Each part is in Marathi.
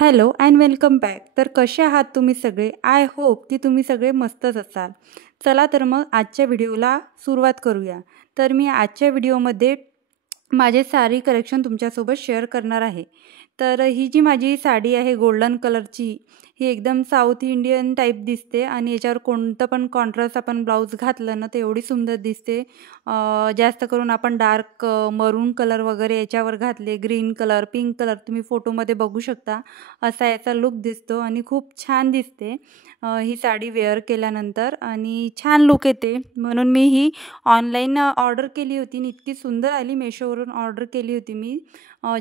Hello and welcome back. तर कसे आहात तुम्ही सगळे? आय होप की तुम्ही सगळे मस्तच असाल. चला तर मग आजच्या व्हिडिओला सुरुवात करूया. तर मी आजच्या व्हिडिओमध्ये माझे साडी कलेक्शन तुमच्यासोबत शेअर करणार आहे. तर ही जी माझी साडी आहे गोल्डन कलरची, ही एकदम साऊथ इंडियन टाईप दिसते आणि याच्यावर कोणतं पण कॉन्ट्रास्ट आपण ब्लाऊज घातलं ना तर एवढी सुंदर दिसते. जास्त करून आपण डार्क मरून कलर वगैरे याच्यावर घातले, ग्रीन कलर, पिंक कलर तुम्ही फोटोमध्ये बघू शकता. असा याचा लूक दिसतो आणि खूप छान दिसते ही साडी वेअर केल्यानंतर आणि छान लूक येते. म्हणून मी ही ऑनलाईन ऑर्डर केली होती आणि इतकी सुंदर आली. मेशोवरून ऑर्डर केली होती मी.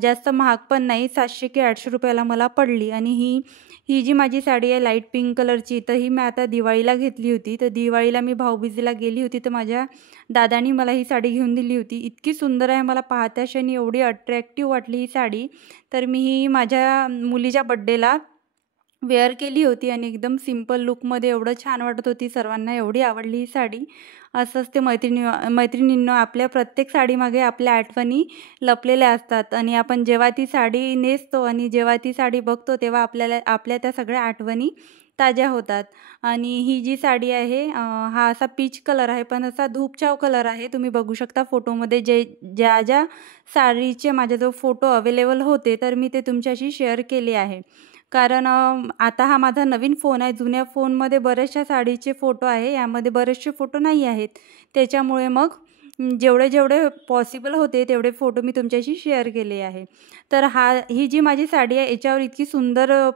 जास्त महाग पण नाही, 700 की 800 रुपयाला मला पडली. आणि ही ही जी माझी साडी आहे लाईट पिंक कलरची, तर ही मी आता दिवाळीला घेतली होती. तर दिवाळीला मी भाऊबीजेला गेली होती, तर माझ्या दादानी मला ही साडी घेऊन दिली होती. इतकी सुंदर आहे, मला पाहत्या क्षणी एवढी अट्रॅक्टिव्ह वाटली ही साडी. तर मी ही माझ्या मुलीच्या बड्डेला वेअर केली होती आणि एकदम सिंपल लूकमध्ये एवढं छान वाटत होती. सर्वांना एवढी आवडली ही साडी. असंच ते मैत्रिणींनो, आपल्या प्रत्येक साडीमागे आपल्या आठवणी लपलेल्या असतात आणि आपण जेव्हा ती साडी नेसतो आणि जेव्हा ती साडी बघतो तेव्हा आपल्या त्या सगळ्या आठवणी ताज्या होतात. आणि ही जी साडी आहे हा असा पीच कलर आहे, पण असा धूपछाव कलर आहे. तुम्ही बघू शकता फोटोमध्ये ज्या ज्या साडीचे माझ्याजवळ फोटो अवेलेबल होते तर मी ते तुमच्याशी शेअर केले आहे. कारण आता हा माझा नवीन फोन आहे. जुन्या फोनमध्ये बऱ्याचशा साडीचे फोटो आहे, यामध्ये बरेचसे फोटो नाही आहेत. त्याच्यामुळे मग जेवढे पॉसिबल होते तेवढे फोटो मी तुमच्याशी शेअर केले आहे. तर ही जी माझी साडी आहे याच्यावर इतकी सुंदर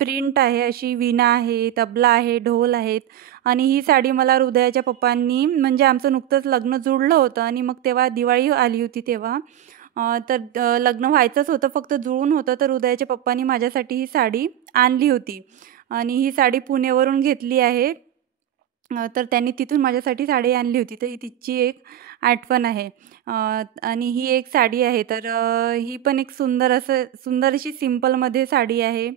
प्रिंट आहे, अशी वीणा आहे, तबला आहे, ढोल आहेत. आणि ही साडी मला हृदयाच्या पप्पांनी, म्हणजे आमचं नुकतंच लग्न जुळलं होतं आणि मग तेव्हा दिवाळी आली होती तेव्हा. तर लग्न व्हायचंच होतं, फक्त जुळून होतं. तर हृदयाच्या पप्पांनी माझ्यासाठी ही साडी आणली होती आणि ही साडी पुण्यावरून घेतली आहे. तर त्यांनी तिथून माझ्यासाठी साडी आणली होती. तर ही तिची एक आठवण आहे. आणि ही एक साडी आहे. तर ही पण एक सुंदर अशी सिंपलमध्ये साडी आहे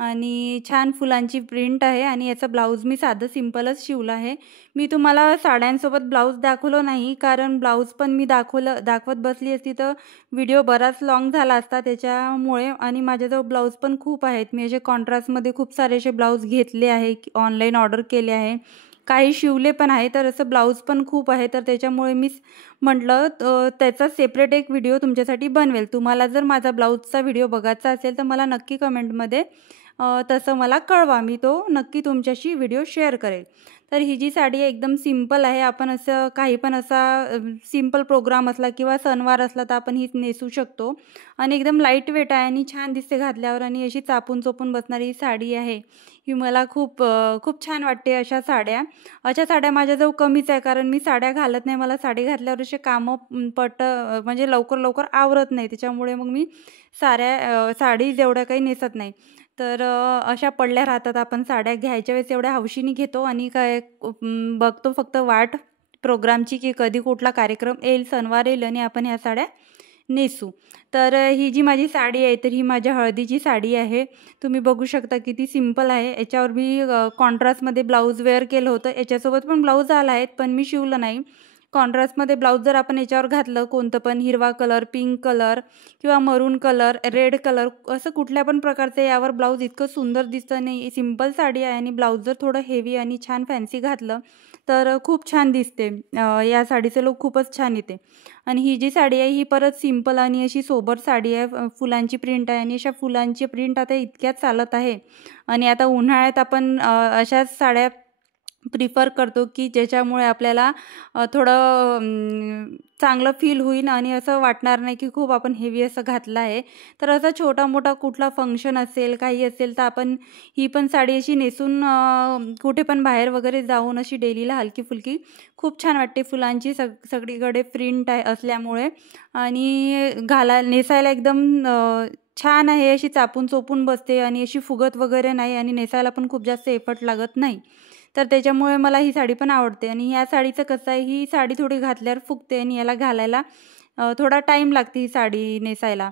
आणि छान फुलांची प्रिंट आहे आणि याचा ब्लाऊज मी साधं सिंपलच शिवलं आहे. मी तुम्हाला साड्यांसोबत ब्लाऊज दाखवलं नाही, कारण ब्लाऊज पण मी दाखवत बसली असती तर व्हिडिओ बराच लाँग झाला असता त्याच्यामुळे. आणि माझ्याजवळ ब्लाऊज पण खूप आहेत. मी असे कॉन्ट्रास्टमध्ये खूप सारे असे ब्लाऊज घेतले आहे, ऑनलाईन ऑर्डर केले आहे, काही शिवले पण आहे. तर असं ब्लाऊज पण खूप आहे. तर त्याच्यामुळे मी म्हटलं त्याचा सेपरेट एक व्हिडिओ तुमच्यासाठी बनवेल. तुम्हाला जर माझा ब्लाऊजचा व्हिडिओ बघायचा असेल तर मला नक्की कमेंटमध्ये तसं मला कळवा, मी तो नक्की तुमच्याशी व्हिडिओ शेअर करेल. तर ही जी साडी आहे एकदम सिंपल आहे. आपण असं काही पण असा सिंपल प्रोग्राम असला किंवा सणवार असला तर आपण ही नेसू शकतो आणि एकदम लाईट वेट आहे आणि छान दिसते घातल्यावर. आणि अशी चापून चोपून बसणारी ही साडी आहे, ही मला खूप छान वाटते. अशा साड्या माझ्याजवळ कमीच आहे, कारण मी साड्या घालत नाही. मला साडी घातल्यावर असे कामं म्हणजे लवकर आवरत नाही. त्याच्यामुळे मग मी साडी एवढ्या काही नेसत नाही. तर अशा पडल्या राहतात. आपण साड्या घ्यायच्या वेळेस एवढ्या हौशीने घेतो आणि बघतो फक्त वाट प्रोग्रामची, की कधी कुठला कार्यक्रम येईल, सणवार येईल आणि आपण ह्या साड्या नेसू. तर ही जी माझी साडी आहे तर ही माझ्या हळदीची साडी आहे. तुम्ही बघू शकता किती सिंपल आहे. याच्यावर मी कॉन्ट्रास्टमध्ये ब्लाऊज वेअर केलं होतं. याच्यासोबत पण ब्लाऊज आला आहे, पण मी शिवलं नाही. कॉन्ट्रास्टमध्ये ब्लाऊज जर आपण याच्यावर घातलं, कोणतं पण हिरवा कलर, पिंक कलर किंवा मरून कलर, रेड कलर, असं कुठल्या पण प्रकारचं यावर ब्लाऊज इतकं सुंदर दिसतं. नाही, सिंपल साडी आहे आणि ब्लाऊज जर थोडं हेवी आणि छान फॅन्सी घातलं तर खूप छान दिसते. या साडीचे लूक खूपच छान येते. आणि ही जी साडी आहे ही परत सिंपल आणि अशी सोबर साडी आहे. फुलांची प्रिंट आहे आणि अशा फुलांची प्रिंट आता इतक्यात चालत आहे. आणि आता उन्हाळ्यात आपण अशाच साड्या प्रिफर करतो, की ज्याच्यामुळे आपल्याला थोडं चांगलं फील होईल आणि असं वाटणार नाही की खूप आपण हेवी असं घातलं आहे. तर असा छोटा मोठा कुठला फंक्शन असेल, काही असेल, तर आपण ही पण साडी अशी नेसून कुठे पण बाहेर वगैरे जाऊन अशी डेलीला हलकी फुलकी खूप छान वाटते. फुलांची सगळीकडे प्रिंट असल्यामुळे आणि नेसायला एकदम छान आहे. अशी चापून चोपून बसते आणि अशी फुगत वगैरे नाही आणि नेसायला पण खूप जास्त एफर्ट लागत नाही. तर त्याच्यामुळे मला ही साडी पण आवडते. आणि ह्या साडीचं कसं आहे, ही साडी थोडी घातल्यावर फुगते आणि याला घालायला थोडा टाईम लागते ही साडी नेसायला.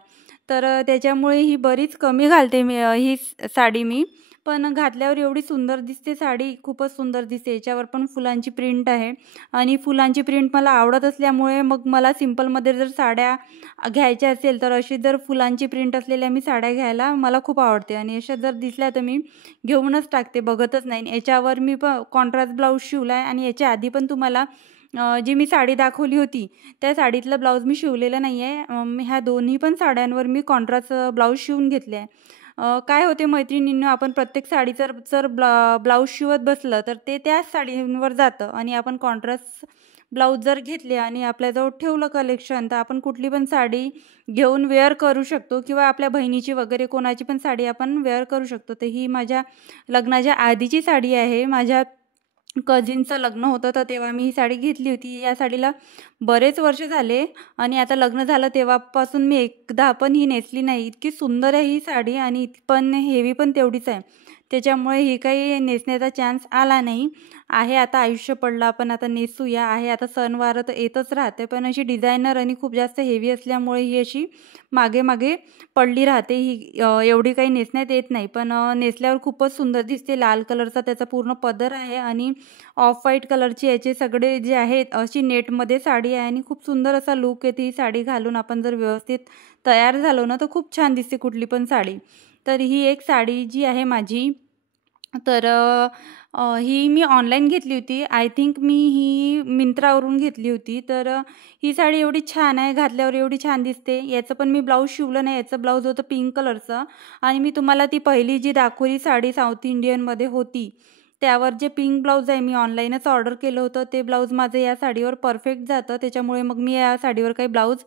तर त्याच्यामुळे ही बरीच कमी घालते मी ही साडी मी. पण घातल्यावर एवढी सुंदर दिसते साडी, खूपच सुंदर दिसते. याच्यावर पण फुलांची प्रिंट आहे आणि फुलांची प्रिंट मला आवडत असल्यामुळे मग मला सिंपलमध्ये जर साड्या घ्यायच्या असेल तर अशी जर फुलांची प्रिंट असलेल्या मी साड्या घ्यायला मला खूप आवडते आणि अशा जर दिसल्या तर मी घेऊनच टाकते, बघतच नाही. याच्यावर मी कॉन्ट्रास्ट ब्लाऊज शिवला आहे आणि याच्या आधी पण तुम्हाला जी मी साडी दाखवली होती त्या साडीतलं ब्लाऊज मी शिवलेलं नाही आहे. मी ह्या दोन्ही पण साड्यांवर मी कॉन्ट्रास्ट ब्लाऊज शिवून घेतले आहे. काय होते मैत्रिणींनो, आपण प्रत्येक साडीचं जर ब्लाऊज शिवत बसलं तर ते त्याच साडींवर जातं आणि आपण कॉन्ट्रास्ट ब्लाऊज जर घेतले आणि आपल्याजवळ ठेवलं कलेक्शन तर आपण कुठली पण साडी घेऊन वेअर करू शकतो किंवा आपल्या बहिणीची वगैरे कोणाची पण साडी आपण वेअर करू शकतो. तर ही माझ्या लग्नाच्या आधीची साडी आहे. माझ्या कझिनचं लग्न होतं तर तेव्हा मी ही साडी घेतली होती. या साडीला बरेच वर्ष झाले आणि आता लग्न झालं तेव्हापासून मी एकदा पण ही नेसली नाही. इतकी सुंदर आहे ही साडी आणि पण हेवी पण तेवढीच आहे. त्याच्यामुळे ही काही नेसण्याचा चान्स आला नाही आहे. आता आयुष्य पडलं, आपण आता नेसूया आहे. आता सणवार तर येतच राहते, पण अशी डिझायनर आणि खूप जास्त हेवी असल्यामुळे ही अशी मागे मागे पडली राहते. ही एवढी काही नेसण्यात येत नाही, पण नेसल्यावर खूपच सुंदर दिसते. लाल कलरचा त्याचा पूर्ण पदर आहे आणि ऑफ व्हाईट कलरची याचे सगळे जे आहेत अशी नेटमध्ये साडी आहे आणि खूप सुंदर असा लुक येते ही साडी घालून. आपण जर व्यवस्थित तयार झालो ना तर खूप छान दिसते कुठली पण साडी. तर ही एक साडी जी आहे माझी, तर ही मी ऑनलाईन घेतली होती. आय थिंक मी ही मिंत्रावरून घेतली होती. तर ही साडी एवढी छान आहे, घातल्यावर एवढी छान दिसते. याचं पण मी ब्लाऊज शिवलं नाही. याचं ब्लाऊज होतं पिंक कलरचं आणि मी तुम्हाला ती पहिली जी दाखवली साडी साऊथ इंडियनमध्ये होती त्यावर जे पिंक ब्लाऊज आहे मी ऑनलाईनच ऑर्डर केलं होतं. ते ब्लाऊज माझं या साडीवर परफेक्ट जातं. त्याच्यामुळे मग मी या साडीवर काही ब्लाऊज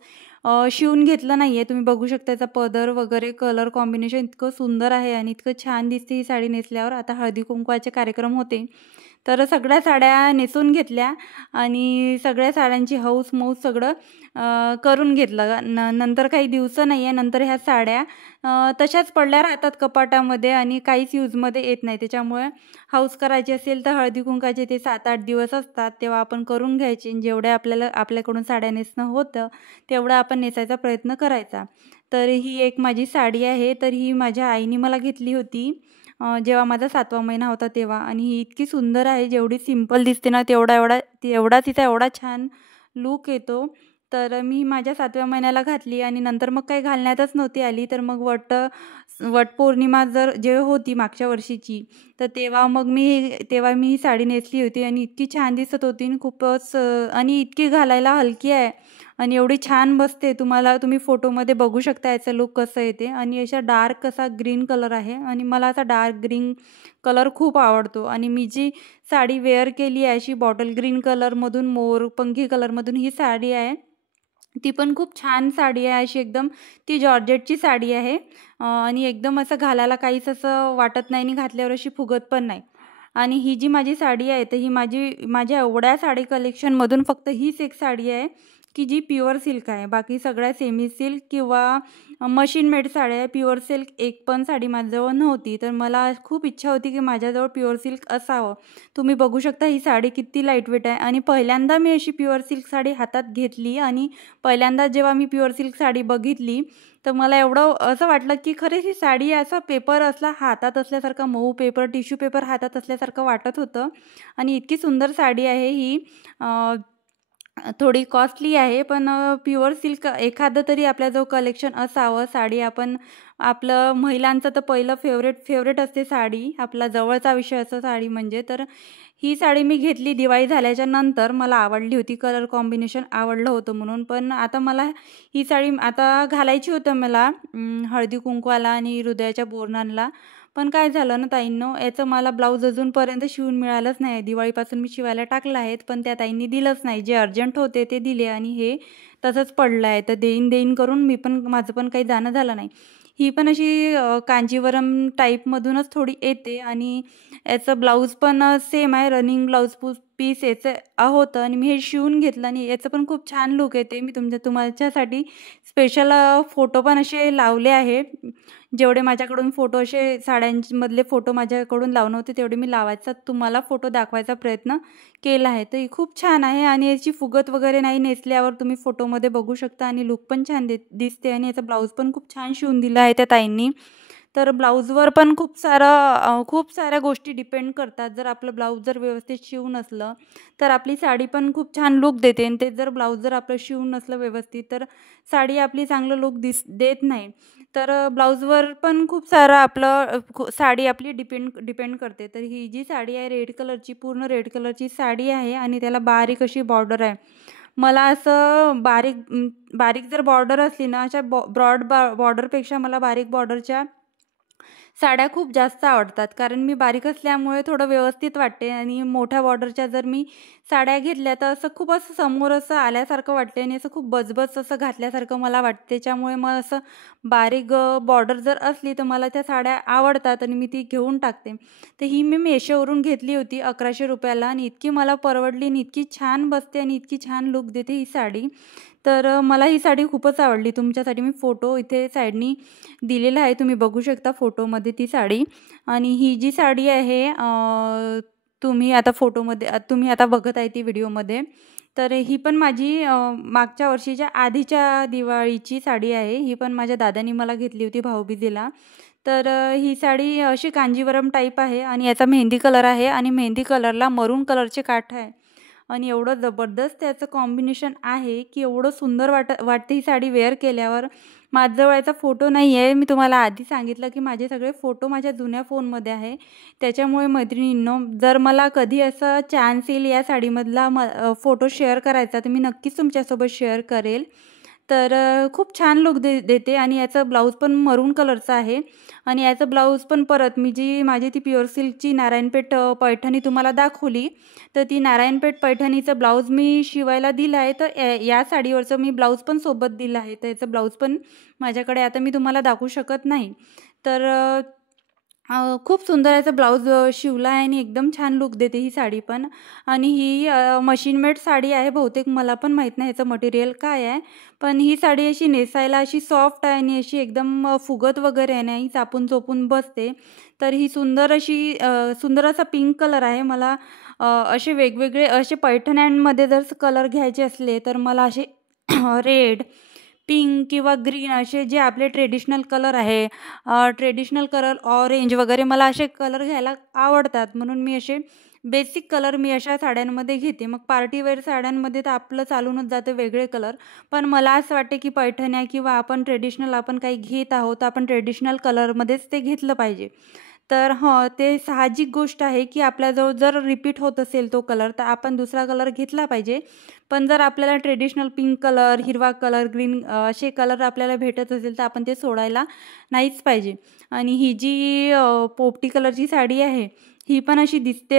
शिवून घेतलं नाही आहे. तुम्ही बघू शकता याचा पदर वगैरे कलर कॉम्बिनेशन इतकं सुंदर आहे आणि इतकं छान दिसते ही साडी नेसल्यावर. आता हळदी कुंकवाचे कार्यक्रम होते तर सगळ्या साड्या नेसून घेतल्या आणि सगळ्या साड्यांची हौस मौस सगळं करून घेतलं. नंतर काही दिवस नाही आहे नंतर ह्या साड्या तशाच पडल्या राहतात कपाटामध्ये आणि काहीच यूजमध्ये येत नाही. त्याच्यामुळे हौस करायची असेल तर हळदी कुंकाचे ते 7-8 दिवस असतात तेव्हा आपण करून घ्यायचे. जेवढ्या आपल्याकडून साड्या नेसणं होतं तेवढा आपण नेसायचा प्रयत्न करायचा. तर ही एक माझी साडी आहे. तर ही माझ्या आईने मला घेतली होती जेव्हा माझा 7वा महिना होता तेव्हा आणि ही इतकी सुंदर आहे. जेवढी सिंपल दिसते ना तेवढा तिचा एवढा छान लूक येतो. तर मी माझ्या 7व्या महिन्याला घातली आणि नंतर मग काही घालण्यातच नव्हती आली. तर मग वटपौर्णिमा जे होती मागच्या वर्षीची तर तेव्हा मी ही साडी नेसली होती आणि इतकी छान दिसत होती आणि खूपच आणि इतकी घालायला हलकी आहे आणि एवढी छान बसते. तुम्ही फोटोमध्ये बघू शकता याचं लुक कसं येते आणि अशा डार्क असा ग्रीन कलर आहे आणि मला असा डार्क ग्रीन कलर खूप आवडतो. आणि मी जी साडी वेअर केली आहे अशी बॉटल ग्रीन कलरमधून मोरपंखी कलरमधून ही साडी आहे. ती पण खूप छान साडी आहे अशी एकदम. ती जॉर्जेटची साडी आहे आणि एकदम असं घालायला काहीच असं वाटत नाही आणि घातल्यावर अशी फुगत पण नाही. आणि ही जी माझी साडी आहे तर ही माझ्या एवढ्या साडी कलेक्शनमधून फक्त हीच एक साडी आहे की जी प्युअर सिल्क आहे. बाकी सगळ्या सेमी सिल्क किंवा मशीन मेड साड्या आहे. प्युअर सिल्क एक पण साडी माझ्याजवळ नव्हती. तर मला खूप इच्छा होती की माझ्याजवळ प्युअर सिल्क असावं. तुम्ही बघू शकता ही साडी किती लाईटवेट आहे आणि पहिल्यांदा मी अशी प्युअर सिल्क साडी हातात घेतली आणि पहिल्यांदा जेव्हा मी प्युअर सिल्क साडी बघितली तर मला एवढं असं वाटलं की खरेच ही साडी असा पेपर असला हातात असल्यासारखा, मऊ पेपर टिश्यू पेपर हातात असल्यासारखं वाटत होतं. आणि इतकी सुंदर साडी आहे ही. थोडी कॉस्टली आहे पण प्युअर सिल्क एखादं तरी आपल्याजवळ कलेक्शन असावं. साडी आपलं महिलांचं तर पहिलं फेवरेट असते साडी. आपला जवळचा विषय असतो साडी म्हणजे. तर ही साडी मी घेतली दिवाळी झाल्याच्या नंतर. मला आवडली होती, कलर कॉम्बिनेशन आवडलं होतं म्हणून. पण आता मला ही साडी आता घालायची होतं मला हळदी कुंकवाला आणि हृदयाच्या बोरनांना. पण काय झालं ना ताईंनो, याचं मला ब्लाऊज अजूनपर्यंत शिवून मिळालंच नाही. दिवाळीपासून मी शिवायला टाकलं आहेत पण त्या ताईंनी दिलंच नाही. जे अर्जंट होते ते दिले आणि हे तसंच पडलं आहे. तर देईन करून माझं पण काही जाणं झालं नाही. ही पण अशी कांजीवरम टाईपमधूनच थोडी येते आणि याचं ब्लाऊज पण सेम आहे. रनिंग ब्लाऊज पीस याचं होतं आणि मी हे शिवून घेतलं आणि याचं पण खूप छान लुक येते. मी तुमच्यासाठी स्पेशल फोटो पण असे लावले आहे जेवढे माझ्याकडून फोटो असे साड्यांमधले फोटो माझ्याकडून लावणं होते तेवढे मी लावायचा तुम्हाला फोटो दाखवायचा प्रयत्न केला आहे. तर ही खूप छान आहे आणि याची फुगत वगैरे नाही, नेसल्यावर तुम्ही फोटोमध्ये बघू शकता आणि लुक पण छान दिसते आणि याचा ब्लाऊज पण खूप छान शिवून दिला आहे त्या ताईंनी. तर ब्लाऊजवर पण खूप साऱ्या गोष्टी डिपेंड करतात. जर आपलं ब्लाऊज जर व्यवस्थित शिवून नसलं तर आपली साडी पण खूप छान लूक देते आणि ते जर ब्लाऊज जर आपलं शिवून नसलं व्यवस्थित तर साडी आपली चांगलं लूक देत नाही. तर ब्लाऊजवर पण खूप सारं आपलं साडी आपली डिपेंड करते. तर ही जी साडी आहे रेड कलरची, पूर्ण रेड कलरची साडी आहे आणि त्याला बारीक अशी बॉर्डर आहे. मला असं बारीक जर बॉर्डर असली ना, अशा ब्रॉड बॉर्डरपेक्षा मला बारीक बॉर्डरच्या साड्या खूप जास्त आवडतात. कारण मी बारीक असल्यामुळे थोडं व्यवस्थित वाटते आणि मोठ्या बॉर्डरच्या जर मी साड्या घेतल्या तर असं खूप असं समोर असं आल्यासारखं वाटते आणि असं खूप बजबज असं घातल्यासारखं मला वाटते. त्याच्यामुळे मग असं बारीक बॉर्डर जर असली तर मला त्या साड्या आवडतात आणि मी ती घेऊन टाकते. तर ही मी मेशोवरून घेतली होती 1100 रुपयाला आणि इतकी मला परवडली आणि इतकी छान बसते आणि इतकी छान लूक देते ही साडी. तर मला ही साडी खूपच आवडली. तुमच्यासाठी मी फोटो इथे साईडनी दिलेला आहे, तुम्ही बघू शकता फोटोमध्ये ती साडी. आणि ही जी साडी आहे तुम्ही आता बघत आहे ती व्हिडिओमध्ये. तर ही पण माझी मागच्या वर्षीच्या आधीच्या दिवाळीची साडी आहे. ही पण माझ्या दादानी मला घेतली होती भाऊबीजेला. तर ही साडी अशी कांजीवरम टाईप आहे आणि याचा मेहंदी कलर आहे आणि मेहंदी कलरला मरून कलरचे काठ आहे आणि एवढं जबरदस्त त्याचं कॉम्बिनेशन आहे की एवढं सुंदर वाटते ही साडी वेअर केल्यावर. माझ्याजवळ याचा फोटो नाही आहे. मी तुम्हाला आधी सांगितलं की माझे सगळे फोटो माझ्या जुन्या फोनमध्ये आहे. त्याच्यामुळे मैत्रिणींनो, जर मला कधी असं चान्स येईल या साडीमधला फोटो शेअर करायचा तर मी नक्कीच तुमच्यासोबत शेअर करेल. तर खूप छान लूक देते आणि याचं ब्लाऊज पण मरून कलरचं आहे आणि याचं ब्लाऊज पण परत मी माझी ती प्युअर सिल्कची नारायणपेठ पैठणी तुम्हाला दाखवली, तर ती नारायणपेठ पैठणीचं ब्लाऊज मी शिवायला दिलं आहे. तर या साडीवरचं मी ब्लाऊज पण सोबत दिलं आहे. तर याचं ब्लाऊज पण माझ्याकडे आता मी तुम्हाला दाखवू शकत नाही. तर खूप सुंदर याचा ब्लाऊज शिवला आहे आणि एकदम छान लूक देते ही साडी पण. आणि ही मशीन मेड साडी आहे. बहुतेक मला पण माहीत नाही याचं मटेरियल काय आहे. पण ही साडी अशी नेसायला अशी सॉफ्ट आहे आणि अशी एकदम फुगत वगैरे नाही, चापून चोपून बसते. तर ही सुंदर असा पिंक कलर आहे. मला असे वेगवेगळे असे पैठण्यांमध्ये जर कलर घ्यायचे असले तर मला असे रेड, पिंक किंवा ग्रीन असे जे आपले ट्रेडिशनल कलर आहे, ट्रेडिशनल कलर ऑरेंज वगैरे मला असे कलर घ्यायला आवडतात. म्हणून मी असे बेसिक कलर मी अशा साड्यांमध्ये घेते. मग पार्टीवेअर साड्यांमध्ये तर आपलं चालूनच जातं वेगळे कलर. पण मला असं वाटते की पैठण्या किंवा आपण काही घेत आहोत तर आपण ट्रेडिशनल कलरमध्येच ते घेतलं पाहिजे. तर ते साहजिक गोष्ट आहे की आपल्याजवळ जर रिपीट होत असेल तो कलर तर आपण दुसरा कलर घेतला पाहिजे. पण जर आपल्याला ट्रेडिशनल पिंक कलर, हिरवा कलर, ग्रीन असे कलर आपल्याला भेटत असेल तर आपण ते सोडायला नाहीच पाहिजे. आणि ही जी पोपटी कलरची साडी आहे ही पण अशी दिसते,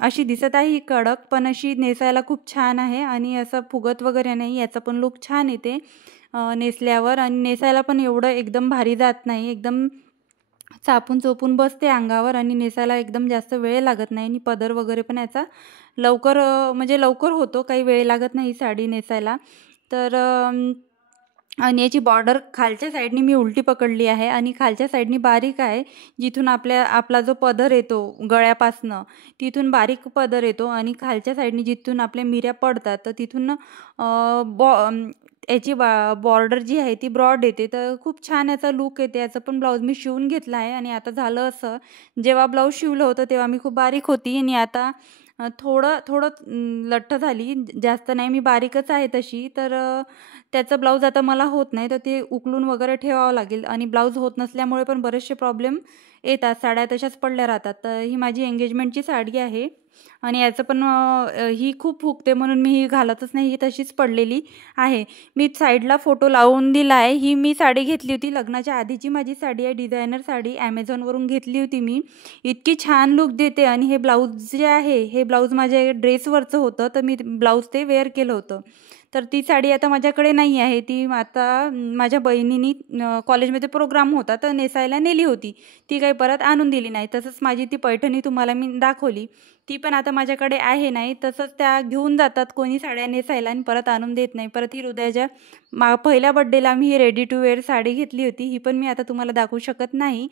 अशी दिसत आहे ही कडक, पण अशी नेसायला खूप छान आहे आणि असं फुगत वगैरे नाही. याचा पण लूक छान येते नेसल्यावर आणि नेसायला पण एवढं एकदम भारी जात नाही. एकदम चापून चोपून बसते अंगावर आणि नेसायला एकदम जास्त वेळ लागत नाही आणि पदर वगैरे पण याचा लवकर होतो, काही वेळ लागत नाही साडी नेसायला. तर आणि याची बॉर्डर खालच्या साईडनी मी उलटी पकडली आहे आणि खालच्या साईडनी बारीक आहे. जिथून आपला जो पदर येतो गळ्यापासनं तिथून बारीक पदर येतो आणि खालच्या साईडनी जिथून आपल्या मिऱ्या पडतात तर तिथून याची बॉर्डर जी आहे ती ब्रॉड येते. तर खूप छान याचा लूक येते. याचं पण ब्लाऊज मी शिवून घेतला आहे आणि आता झालं असं, जेव्हा ब्लाऊज शिवलं होतं तेव्हा मी खूप बारीक होती आणि आता थोडं लठ्ठ झाली, जास्त नाही, मी बारीकच आहे तशी. तर त्याचं ब्लाऊज आता मला होत नाही, तर ते उकलून वगैरे ठेवावं लागेल आणि ब्लाऊज होत नसल्यामुळे पण बरेचसे प्रॉब्लेम येतात, साड्या तशाच पडल्या राहतात. तर ही माझी एंगेजमेंटची साडी आहे आणि याचं पण ही खूप फुगते म्हणून मी ही घालतच नाही, ही तशीच पडलेली आहे. मी साईडला फोटो लावून दिला आहे. ही मी साडी घेतली होती लग्नाच्या आधीची माझी साडी आहे, डिझायनर साडी ॲमेझॉनवरून घेतली होती मी. इतकी छान लूक देते आणि हे ब्लाऊज जे आहे हे ब्लाऊज माझ्या ड्रेसवरचं होतं, तर मी ब्लाऊज ते वेअर केलं होतं. तर ती साडी आता माझ्याकडे नाही आहे. ती आता माझ्या बहिणीनी कॉलेजमध्ये प्रोग्राम होता तर नेसायला नेली होती. ती काही परत आणून दिली नाही. तसंच माझी ती पैठणी तुम्हाला मी दाखवली, ती पण आता माझ्याकडे आहे नाही. तसंच त्या घेऊन जातात कोणी साड्या नेसायला आणि परत आणून देत नाही. परत ही हृदयाच्या पहिल्या बड्डेला मी ही रेडी टू वेअर साडी घेतली होती. ही पण मी आता तुम्हाला दाखवू शकत नाही.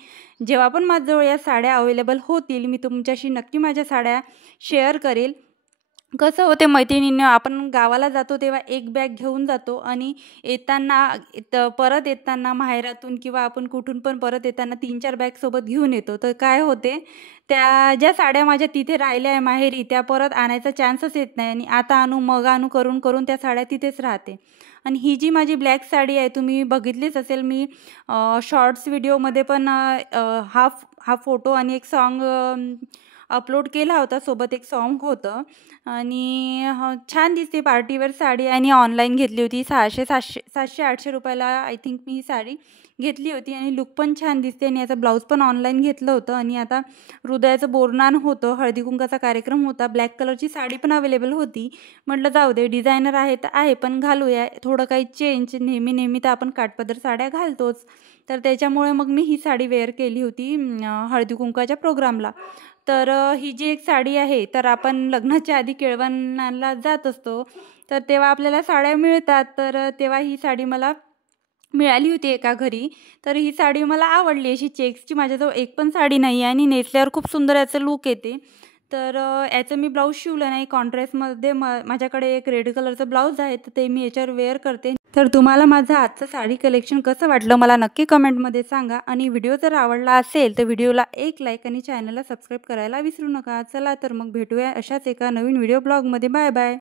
जेव्हा पण माझ्याजवळ या साड्या अवेलेबल होतील मी तुमच्याशी नक्की माझ्या साड्या शेअर करेल. कसं होते मैत्रिणींनी, आपण गावाला जातो तेव्हा एक बॅग घेऊन जातो आणि परत येताना माहेरातून किंवा आपण कुठून पण परत येताना 3-4 बॅग सोबत घेऊन येतो. तर काय होते, त्या ज्या साड्या माझ्या तिथे राहिल्या आहे माहेरी त्या परत आणायचा चान्सच येत नाही आणि आता आणू मग आणू करून करून त्या साड्या तिथेच राहते. आणि ही जी माझी ब्लॅक साडी आहे तुम्ही बघितलीच असेल, मी शॉर्ट्स व्हिडिओमध्ये पण हा फोटो आणि एक सॉन्ग अपलोड केला होता, सोबत एक सॉन्ग होतं आणि छान दिसते पार्टीवेअर साडी आणि ऑनलाईन घेतली होती. 700-800 रुपयाला आय थिंक मी ही साडी घेतली होती आणि लुक पण छान दिसते आणि याचा ब्लाऊज पण ऑनलाईन घेतलं होतं. आणि आता हृदयाचं बोरनान होतं, हळदी कुंकाचा कार्यक्रम होता, ब्लॅक कलरची साडी पण अवेलेबल होती. म्हटलं जाऊ दे, डिझायनर आहे तर आहे पण घालूया थोडं काही चेंज, नेहमी तर आपण काठपदर साड्या घालतोच. तर त्याच्यामुळे मग मी ही साडी वेअर केली होती हळदी कुंकाच्या प्रोग्रामला. तर ही जी एक साडी आहे, तर आपण लग्नाच्या आधी केळवणाला जात असतो तर तेव्हा आपल्याला साड्या मिळतात. तर तेव्हा ही साडी मला मिळाली होती एका घरी. तर ही साडी मला आवडली, अशी चेक्सची माझ्याजवळ एक पण साडी नाही आहे आणि नेसल्यावर खूप सुंदर याचं लूक येते. तर याचं मी ब्लाऊज शिवलं नाही, कॉन्ट्रास्टमध्ये माझ्याकडे एक रेड कलरचं ब्लाऊज आहे तर ते मी याच्यावर वेअर करते. तर तुम्हाला माझं आजचं साडी कलेक्शन कसं वाटलं मला नक्की कमेंटमध्ये सांगा आणि व्हिडिओ जर आवडला असेल तर व्हिडिओला एक लाईक आणि चॅनलला सबस्क्राईब करायला विसरू नका. चला तर मग भेटूया अशाच एका नवीन व्हिडिओ ब्लॉगमध्ये. Bye bye.